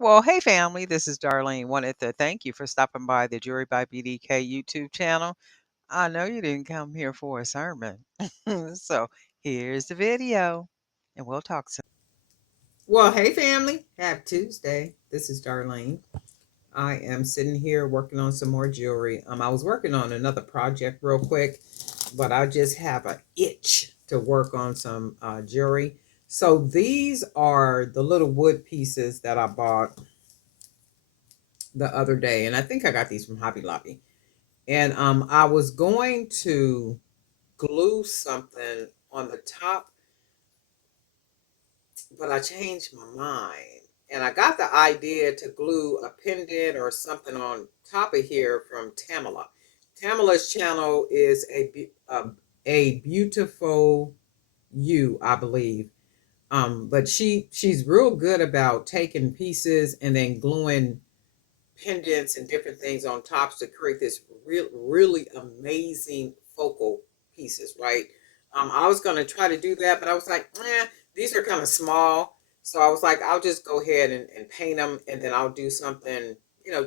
Well, hey family, this is Darlene. Wanted to thank you for stopping by the Jewelry by BDK YouTube channel. I know you didn't come here for a sermon. So here's the video, and we'll talk soon. Well, hey family, happy Tuesday. This is Darlene. I am sitting here working on some more jewelry. I was working on another project real quick, but I just have an itch to work on some jewelry. So these are the little wood pieces that I bought the other day, and I think I got these from Hobby Lobby. And I was going to glue something on the top, but I changed my mind. And I got the idea to glue a pendant or something on top of here from Tamala. Tamala's channel is a beautiful you, I believe. But she's real good about taking pieces and then gluing pendants and different things on tops to create this really amazing focal pieces, right? I was gonna try to do that, but I was like, these are kind of small. So I was like, I'll just go ahead and paint them, and then I'll do something,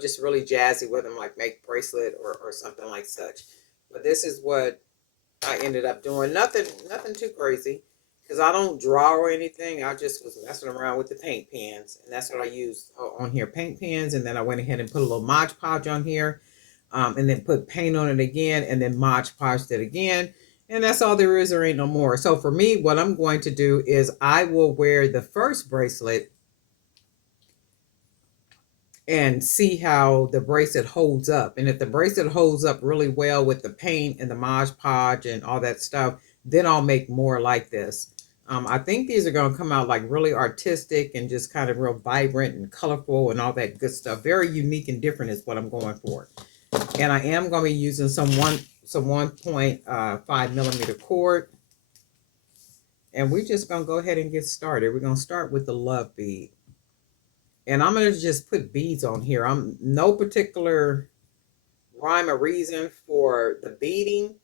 just really jazzy with them, like make bracelet or something like such. But this is what I ended up doing. Nothing too crazy, because I don't draw or anything. I just was messing around with the paint pens, and that's what I used on here, paint pens. And then I went ahead and put a little Mod Podge on here, and then put paint on it again, and then Mod Podged it again. And that's all there is. There ain't no more. So for me, what I'm going to do is I will wear the first bracelet and see how the bracelet holds up. And if the bracelet holds up really well with the paint and the Mod Podge and all that stuff, then I'll make more like this. I think these are going to come out like really artistic and just kind of real vibrant and colorful and all that good stuff. Very unique and different is what I'm going for. And I am going to be using some 1.5 millimeter cord. And we're just going to go ahead and get started. We're going to start with the love bead. And I'm going to just put beads on here. I'm no particular rhyme or reason for the beading.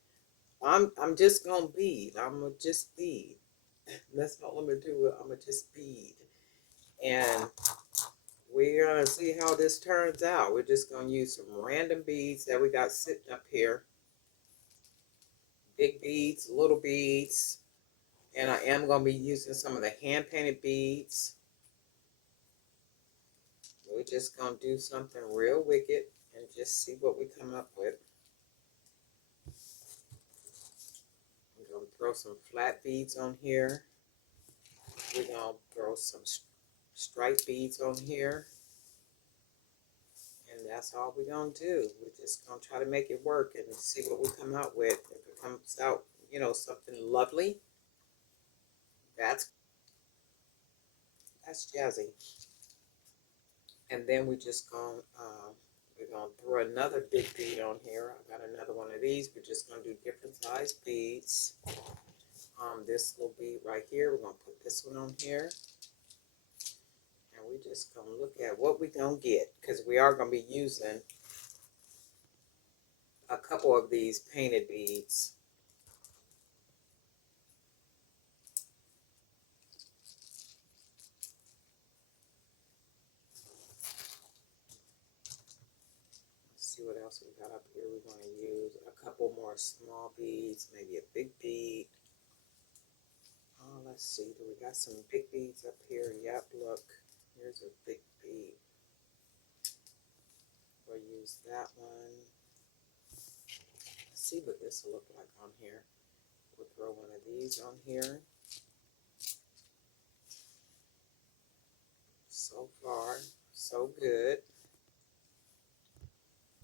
I'm just gonna bead. I'm gonna just bead. That's all I'm gonna do. I'm gonna just bead, and we're gonna see how this turns out. We're just gonna use some random beads that we got sitting up here. Big beads, little beads, and I am gonna be using some of the hand painted beads. We're just gonna do something real wicked and just see what we come up with. We're gonna throw some flat beads on here. We're gonna throw some stripe beads on here, and that's all we're gonna do. We're just gonna try to make it work and see what we come out with. If it comes out, something lovely, that's jazzy. And then we're gonna throw another big bead on here. I got another one of these. We're just gonna do different size beads. This little bead right here, we're gonna put this one on here. And we're just gonna look at what we're gonna get, because we are gonna be using a couple of these painted beads. Let's see what else we got up here. We're going to use a couple more small beads, maybe a big bead. Let's see, do we got some big beads up here? Yep, look, here's a big bead. We'll use that one. Let's see what this will look like on here. We'll throw one of these on here. So far, so good.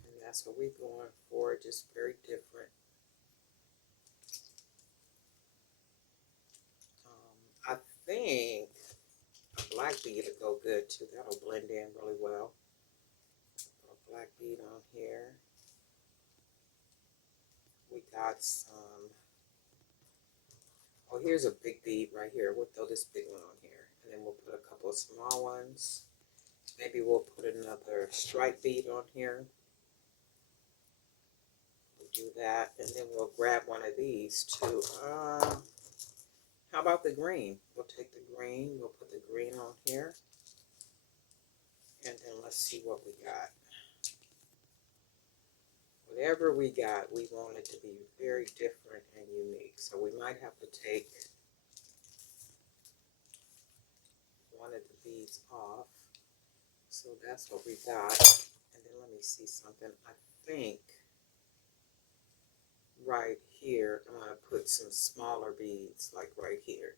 And that's what we're going for, just very different. I think a black bead will go good too. That'll blend in really well. A black bead on here. We got some. Oh, here's a big bead right here. We'll throw this big one on here. And then we'll put a couple of small ones. Maybe we'll put another stripe bead on here. We'll do that. And then we'll grab one of these too. How about the green? We'll take the green. We'll put the green on here. let's see what we got. Whatever we got, we want it to be very different and unique. So we might have to take one of the beads off. So that's what we got. And then let me see something. I think right here, I'm going to put some smaller beads, like right here.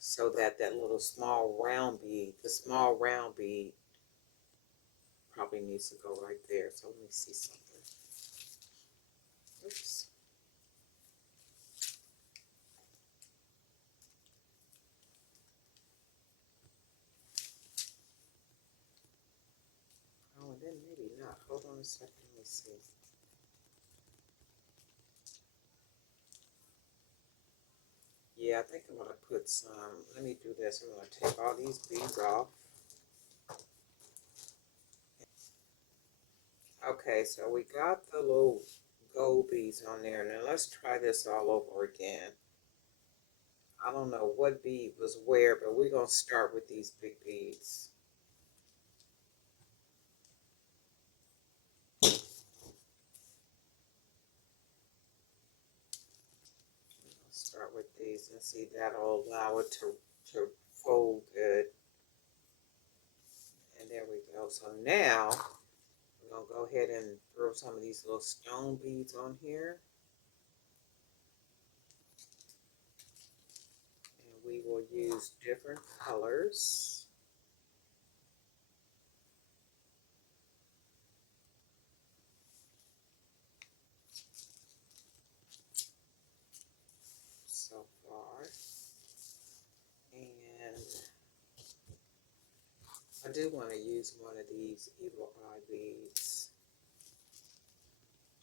So that that little small round bead, the small round bead, probably needs to go right there. So let me see something. Oops. Oh, and then maybe not. Hold on a second. Let me see. Yeah, I think I'm going to put some. Let me do this. I'm going to take all these beads off. Okay, so we got the little gold beads on there. Now let's try this all over again. I don't know what bead was where, but we're going to start with these big beads. Start with these and see that'll allow it to fold good. And there we go. So now we're going to go ahead and throw some of these little stone beads on here. And we will use different colors. So far. And I do want to use one of these evil eye beads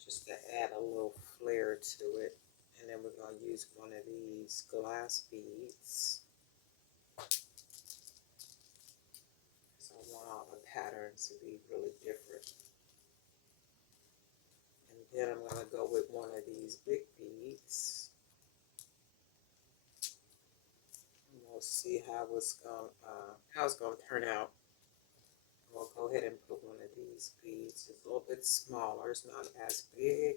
just to add a little flair to it. And then we're going to use one of these glass beads. So I want all the patterns to be really different. And then I'm going to go with one of these big beads. And we'll see how it's going to turn out. We'll go ahead and put one of these beads. It's a little bit smaller. It's not as big.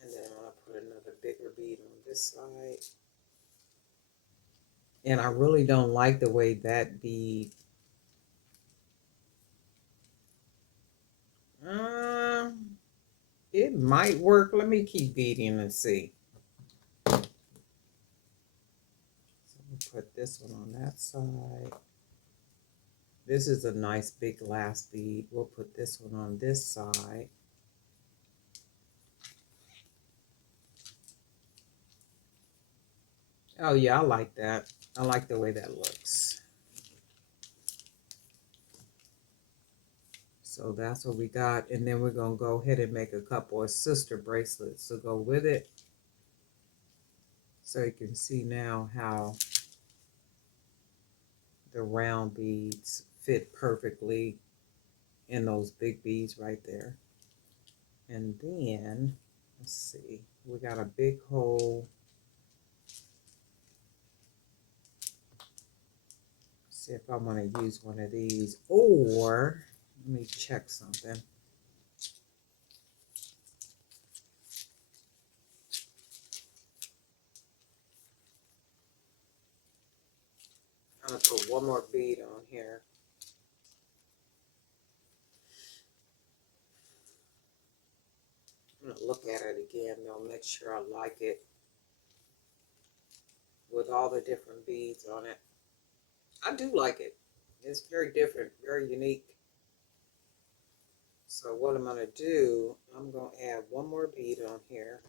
And then I'm going to put another bigger bead on this side. And I really don't like the way that bead. It might work. Let me keep beading and see. So we'll put this one on that side. This is a nice big glass bead. We'll put this one on this side. Oh yeah, I like that. I like the way that looks. So that's what we got. And then we're going to go ahead and make a couple of sister bracelets to go with it. So you can see now how the round beads fit perfectly in those big beads right there. And then, let's see, we got a big hole. See if I want to use one of these, or let me check something. I'm going to put one more bead on here. I'm going to look at it again, though, make sure I like it with all the different beads on it. I do like it. It's very different, very unique. So what I'm going to do, I'm going to add one more bead on here.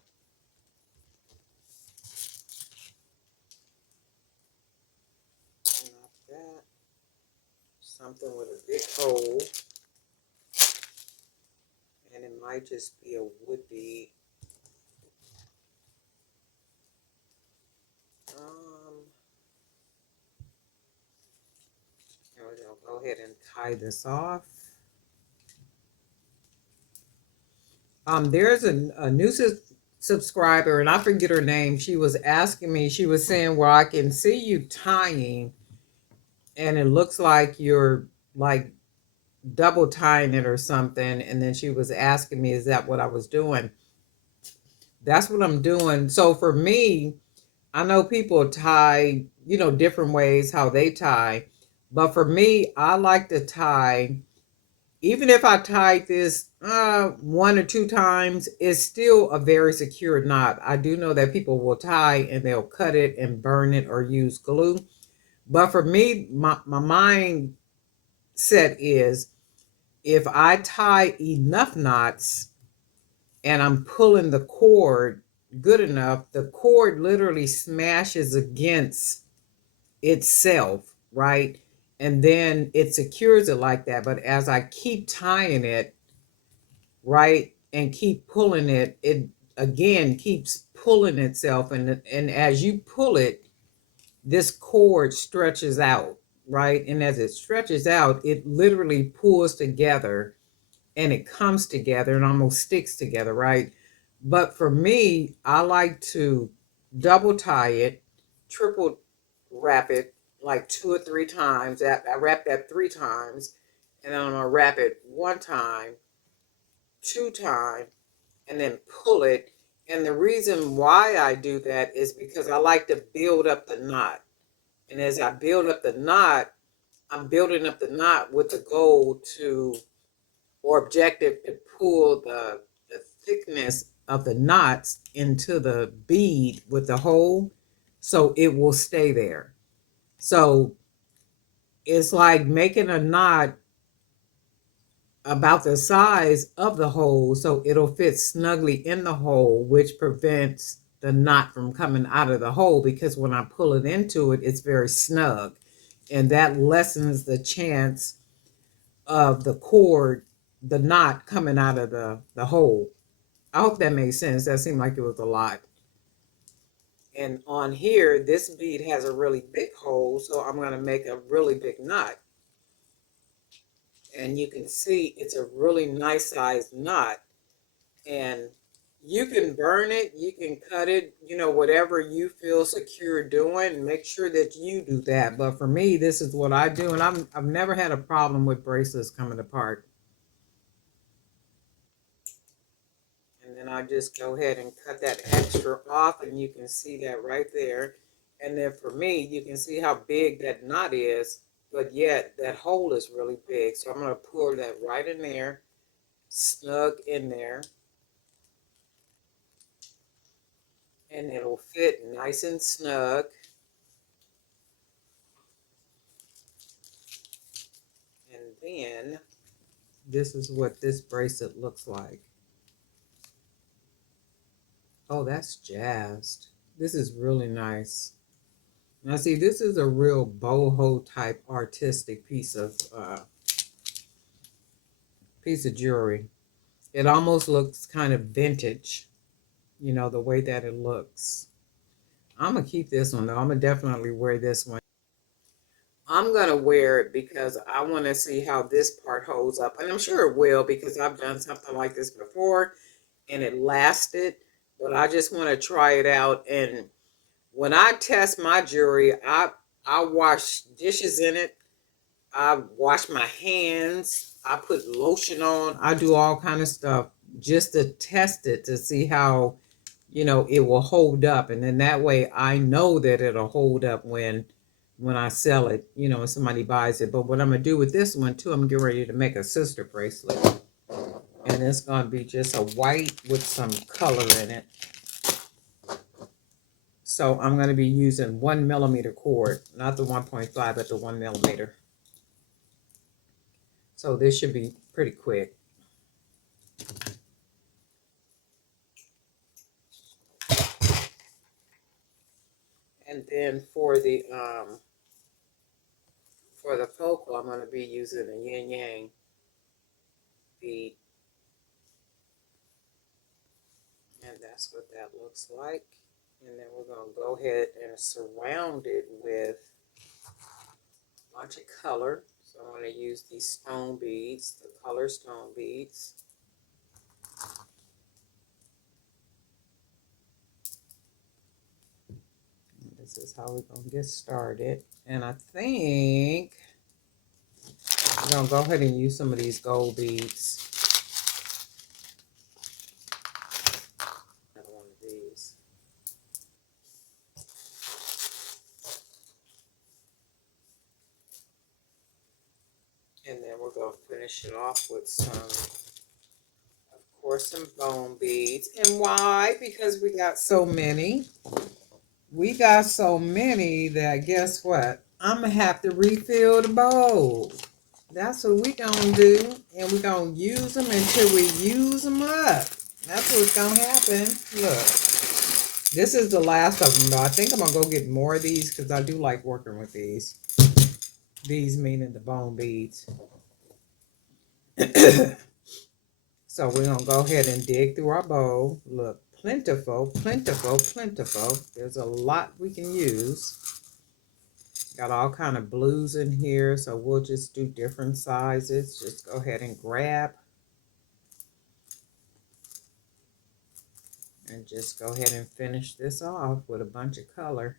Not that. Something with a big hole. And it might just be a wood bead. There we go. Go ahead and tie this off. There's a new subscriber, and I forget her name. She was asking me, she was saying, well, I can see you tying and it looks like you're like double tying it or something. And then she was asking me, is that what I was doing? That's what I'm doing. So for me, I know people tie, different ways how they tie. But for me, I like to tie, even if I tied this one or two times, it's still a very secure knot. I do know that people will tie and they'll cut it and burn it or use glue. But for me, my mindset is if I tie enough knots and I'm pulling the cord good enough, the cord literally smashes against itself, right? And then it secures it like that. But as I keep tying it, right, and keep pulling it, it again keeps pulling itself. And as you pull it, this cord stretches out, right? And as it stretches out, it literally pulls together and it comes together and almost sticks together, right? But for me, I like to double tie it, triple wrap it like two or three times. I wrap that three times, and then I'm gonna wrap it one time, two times, and then pull it. And the reason why I do that is because I like to build up the knot. And as I build up the knot, I'm building up the knot with the goal to or objective to pull the thickness of the knots into the bead with the hole so it will stay there. So it's like making a knot about the size of the hole so it'll fit snugly in the hole, which prevents the knot from coming out of the hole because when I pull it into it, it's very snug. And that lessens the chance of the cord, the knot coming out of the hole. I hope that made sense. That seemed like it was a lot. And on here, this bead has a really big hole, so I'm going to make a really big knot. And you can see it's a really nice sized knot. And you can burn it, you can cut it, whatever you feel secure doing, make sure that you do that. But for me, this is what I do, and I've never had a problem with bracelets coming apart. And then I just go ahead and cut that extra off, and you can see that right there. And then for me, you can see how big that knot is, but yet that hole is really big. So I'm going to pour that right in there, snug in there, and it'll fit nice and snug. And then this is what this bracelet looks like. Oh, that's jazzed. This is really nice. Now see, this is a real boho type artistic piece of jewelry. It almost looks kind of vintage, the way that it looks. I'm going to keep this one though. I'm going to definitely wear this one. I'm going to wear it because I want to see how this part holds up. And I'm sure it will because I've done something like this before and it lasted. But I just want to try it out. And when I test my jewelry, I wash dishes in it. I wash my hands. I put lotion on. I do all kind of stuff just to test it to see how, it will hold up. And then that way I know that it'll hold up when I sell it, and somebody buys it. But what I'm going to do with this one too, I'm getting ready to make a sister bracelet. And it's going to be just a white with some color in it. So I'm going to be using 1 millimeter cord, not the 1.5, but the 1 millimeter. So this should be pretty quick. And then for the focal, I'm going to be using a yin yang bead. And that's what that looks like. And then we're going to go ahead and surround it with a bunch of color. So I'm going to use these stone beads, the color stone beads. This is how we're going to get started. And I think we're going to go ahead and use some of these gold beads. Another one of these. And then we're going to finish it off with some, of course, some bone beads. And why? Because we got so many. We got so many that guess what? I'm going to have to refill the bowl. That's what we going to do. And we're going to use them until we use them up. That's what's going to happen. Look. This is the last of them, though. I think I'm going to go get more of these because I do like working with these. These meaning the bone beads. So we're going to go ahead and dig through our bowl. Look, plentiful, plentiful, plentiful. There's a lot we can use. Got all kind of blues in here, so we'll just do different sizes. Just go ahead and grab. And just go ahead and finish this off with a bunch of color.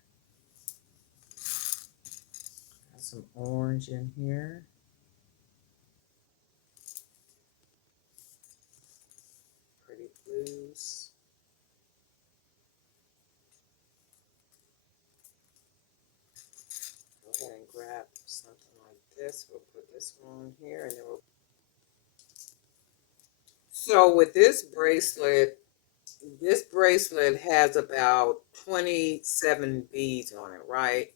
Got some orange in here. Pretty blues. Go ahead and grab something like this. We'll put this one here and then we'll. So with this bracelet has about 27 beads on it, right?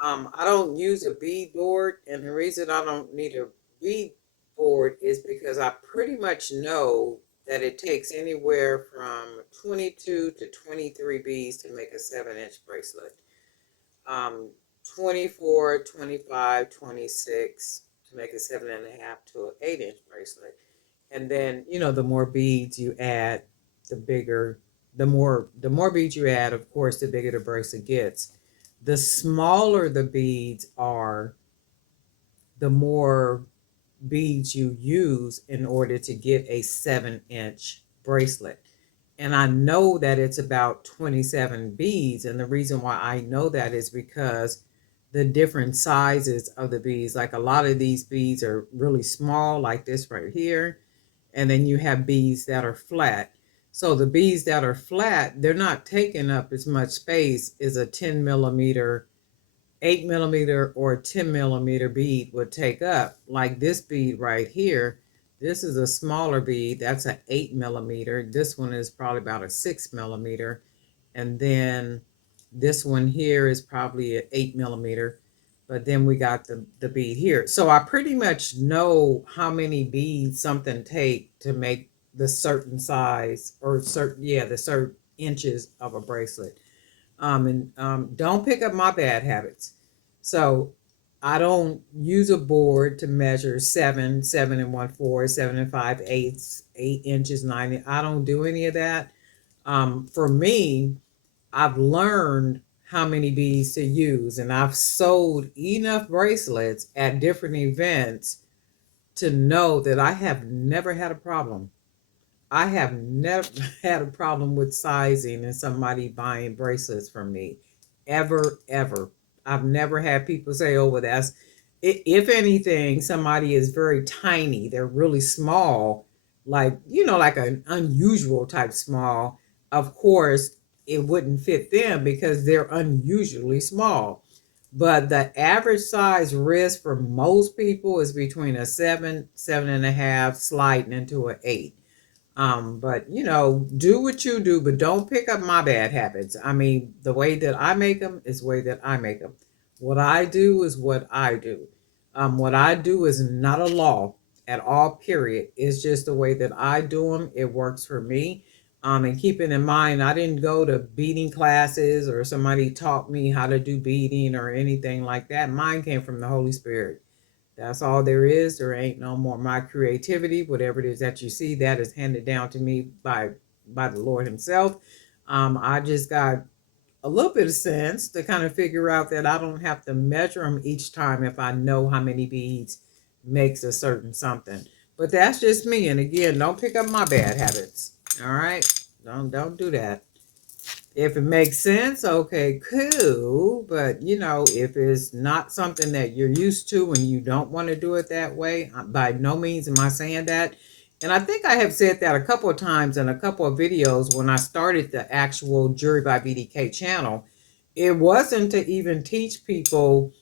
I don't use a bead board, and the reason I don't need a bead board is because I pretty much know that it takes anywhere from 22 to 23 beads to make a 7-inch bracelet. 24, 25, 26 to make a 7.5 to an 8-inch bracelet. And then, you know, the more beads you add, the bigger, the more beads you add, of course, the bigger the bracelet gets. The smaller the beads are, the more beads you use in order to get a 7-inch bracelet. And I know that it's about 27 beads. And the reason why I know that is because the different sizes of the beads, like a lot of these beads are really small, like this right here. And then you have beads that are flat. So the beads that are flat, they're not taking up as much space as a 10 millimeter, 8 millimeter, or 10 millimeter bead would take up. Like this bead right here, this is a smaller bead. That's an 8 millimeter. This one is probably about a 6 millimeter. And then this one here is probably an 8 millimeter. But then we got the bead here. So I pretty much know how many beads something take to make the certain size or the certain inches of a bracelet. Don't pick up my bad habits. So I don't use a board to measure 7, 7 1/4, 7 5/8, 8 inches, 9. I don't do any of that. For me, I've learned how many beads to use, and I've sold enough bracelets at different events to know that I have never had a problem. I have never had a problem with sizing and somebody buying bracelets from me. Ever, ever. I've never had people say, oh, well, that's, if anything, somebody is very tiny. They're really small, like, you know, like an unusual type small. Of course, it wouldn't fit them because they're unusually small. But the average size wrist for most people is between a 7, 7.5, sliding into an 8. But you know, do what you do, but don't pick up my bad habits. I mean, the way that I make them is the way that I make them. What I do is what I do. What I do is not a law at all, period. It's just the way that I do them. It works for me. And keeping in mind, I didn't go to beading classes or somebody taught me how to do beading or anything like that. Mine came from the Holy Spirit. That's all there is. There ain't no more. My creativity, whatever it is that you see, that is handed down to me by the Lord Himself. I just got a little bit of sense to kind of figure out that I don't have to measure them each time if I know how many beads makes a certain something. But that's just me. And again, don't pick up my bad habits. All right, don't do that. If it makes sense, okay, cool. But if it's not something that you're used to and you don't want to do it that way, by no means am I saying that. And I think I have said that a couple of times in a couple of videos when I started the actual Jewelry by BDK channel. It wasn't to even teach people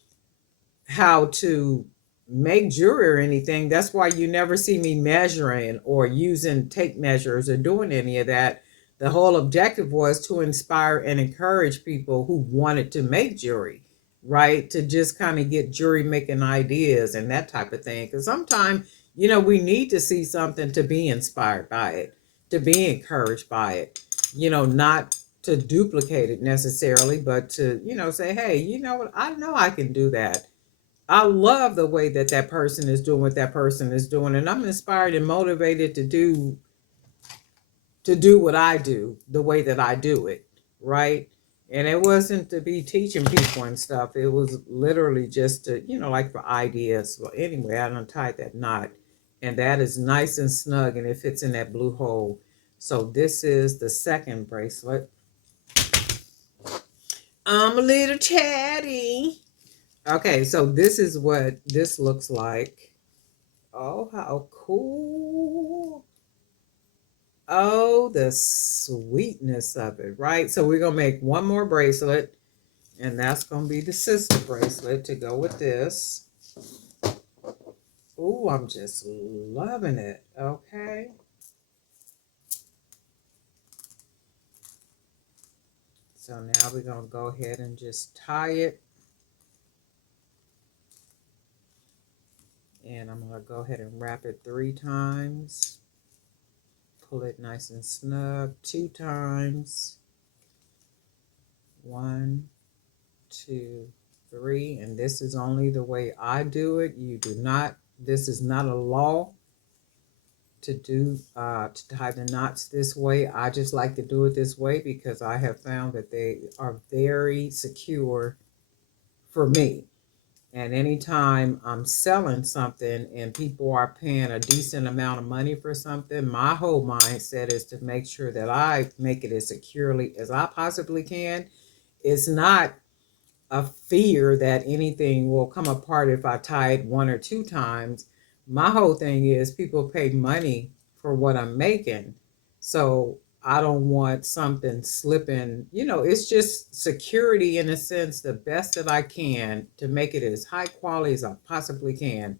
how to make jewelry or anything. That's why you never see me measuring or using tape measures or doing any of that. The whole objective was to inspire and encourage people who wanted to make jewelry, right? To just kind of get jewelry making ideas and that type of thing. Because sometimes, we need to see something to be inspired by it, to be encouraged by it, not to duplicate it necessarily, but to, say, hey, you know what? I know I can do that. I love the way that that person is doing what that person is doing, and I'm inspired and motivated to do what I do the way that I do it, right? And it wasn't to be teaching people and stuff. It was literally just to, like for ideas. Well, anyway, I untied that knot, and that is nice and snug, and it fits in that blue hole. So this is the second bracelet. I'm a little chatty. Okay, so this is what this looks like. Oh, how cool. Oh, the sweetness of it, right? So we're going to make one more bracelet, and that's going to be the sister bracelet to go with this. Oh, I'm just loving it. Okay. So now we're going to go ahead and just tie it. And I'm going to go ahead and wrap it 3 times. Pull it nice and snug 2 times. 1, 2, 3. And this is only the way I do it. You do not, this is not a law to do to tie the knots this way. I just like to do it this way because I have found that they are very secure for me. And anytime I'm selling something and people are paying a decent amount of money for something, my whole mindset is to make sure that I make it as securely as I possibly can. It's not a fear that anything will come apart if I tie it 1 or 2 times. My whole thing is people pay money for what I'm making. So I don't want something slipping. It's just security in a sense, the best that I can to make it as high quality as I possibly can.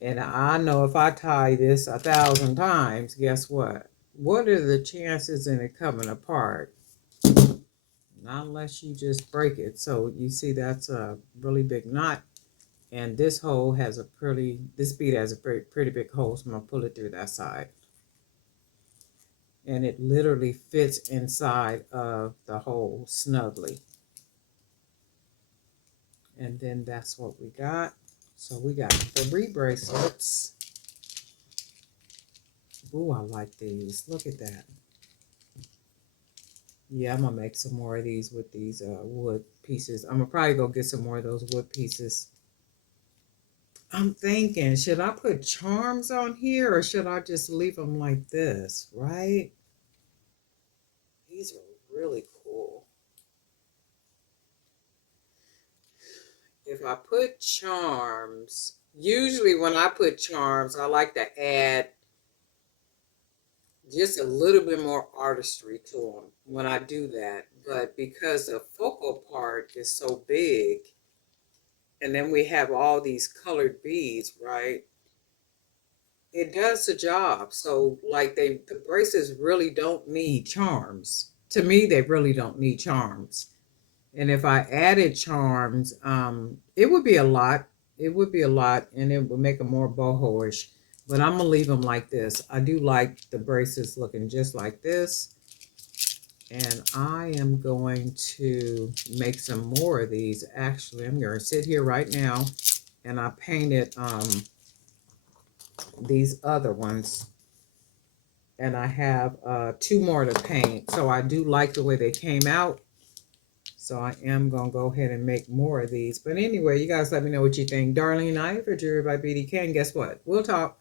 And I know if I tie this 1,000 times, guess what? What are the chances in it coming apart? Not unless you just break it. So you see that's a really big knot. And this hole has this bead has a pretty big hole. So I'm going to pull it through that side. And it literally fits inside of the hole snugly. And then that's what we got. So we got 3 bracelets. Ooh, I like these. Look at that. Yeah, I'm going to make some more of these with these wood pieces. I'm going to probably go get some more of those wood pieces. I'm thinking, should I put charms on here or should I just leave them like this, right? These are really cool. If I put charms, usually when I put charms, I like to add just a little bit more artistry to them when I do that. But because the focal part is so big, and then we have all these colored beads, right? It does the job. So like the braces really don't need charms. To me, they really don't need charms. And if I added charms, it would be a lot. It would be a lot, and it would make them more boho-ish. But I'm gonna leave them like this. I do like the braces looking just like this. And I am going to make some more of these. Actually, I'm gonna sit here right now, and I painted these other ones, and I have 2 more to paint. So I do like the way they came out. So I am going to go ahead and make more of these. But anyway, you guys let me know what you think. Darlene I for Jewelry by BDK. And guess what? We'll talk.